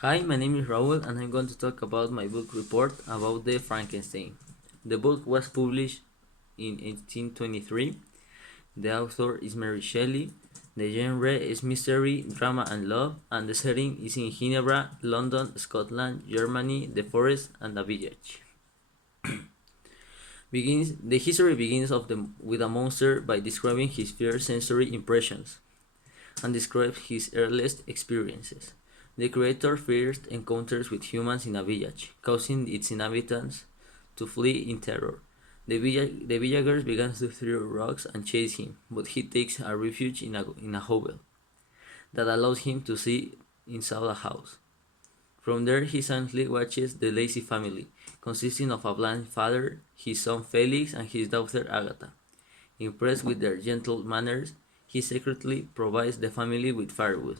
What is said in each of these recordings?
Hi, my name is Raul and I'm going to talk about my book report about the Frankenstein. The book was published in 1823. The author is Mary Shelley. The genre is mystery, drama, and love, and the setting is in Ginebra, London, Scotland, Germany, the forest, and a village. The history begins with a monster by describing his first sensory impressions and describes his earliest experiences. The creator first encounters with humans in a village, causing its inhabitants to flee in terror. The villagers begin to throw rocks and chase him, but he takes a refuge in a hovel that allows him to see inside a house. From there, he silently watches the Lacy family, consisting of a blind father, his son Felix, and his daughter Agatha. Impressed with their gentle manners, he secretly provides the family with firewood.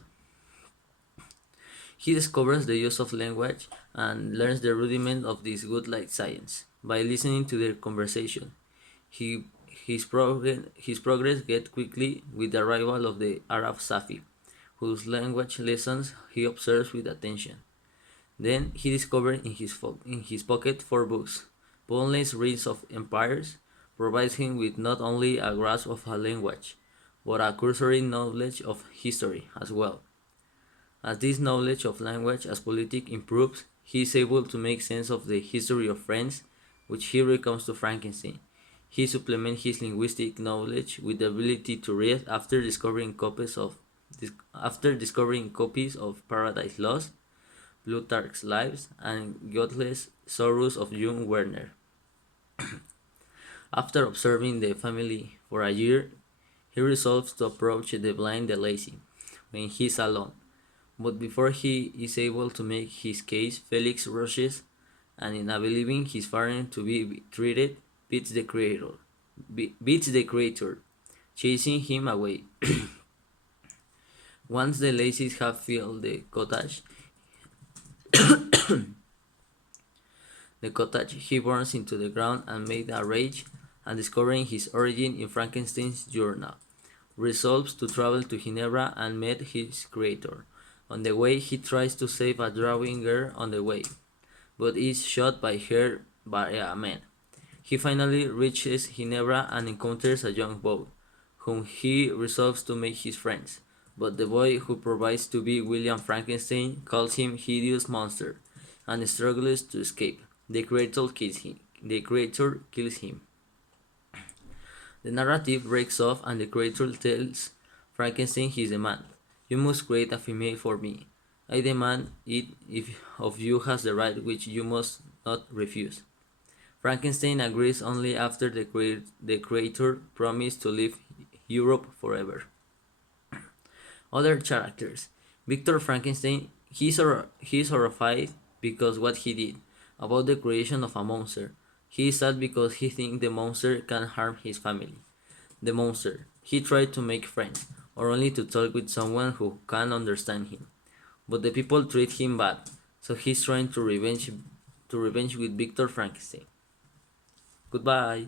He discovers the use of language and learns the rudiment of this godlike science by listening to their conversation. His progress gets quickly with the arrival of the Arab Safi, whose language lessons he observes with attention. Then he discovers in his pocket 4 books. Boneless Reeds of Empires provides him with not only a grasp of a language, but a cursory knowledge of history as well. As this knowledge of language as politics improves, he is able to make sense of the history of France, which he recounts to Frankenstein. He supplements his linguistic knowledge with the ability to read after discovering copies of Paradise Lost, Plutarch's Lives, and Goethe's Sorrows of young Werner. After observing the family for a year, he resolves to approach the blind the lazy when he is alone. But before he is able to make his case, Felix rushes and, in believing his father to be treated, beats the creator, chasing him away. Once the laces have filled the cottage, he burns into the ground and made a rage, and discovering his origin in Frankenstein's journal, resolves to travel to Ginebra and meet his creator. On the way, he tries to save a drowning girl on the way, but is shot by a man. He finally reaches Ginebra and encounters a young boy, whom he resolves to make his friends. But the boy, who proves to be William Frankenstein, calls him hideous monster and struggles to escape. The creator kills him. The narrative breaks off and the creator tells Frankenstein his demand. You must create a female for me. I demand it if of you has the right which you must not refuse. Frankenstein agrees only after the creator promised to leave Europe forever. Other characters. Victor Frankenstein, he is horrified because what he did about the creation of a monster. He is sad because he thinks the monster can harm his family. The monster. He tried to make friends, or only to talk with someone who can understand him. But the people treat him bad, so he's trying to revenge with Victor Frankenstein. Goodbye.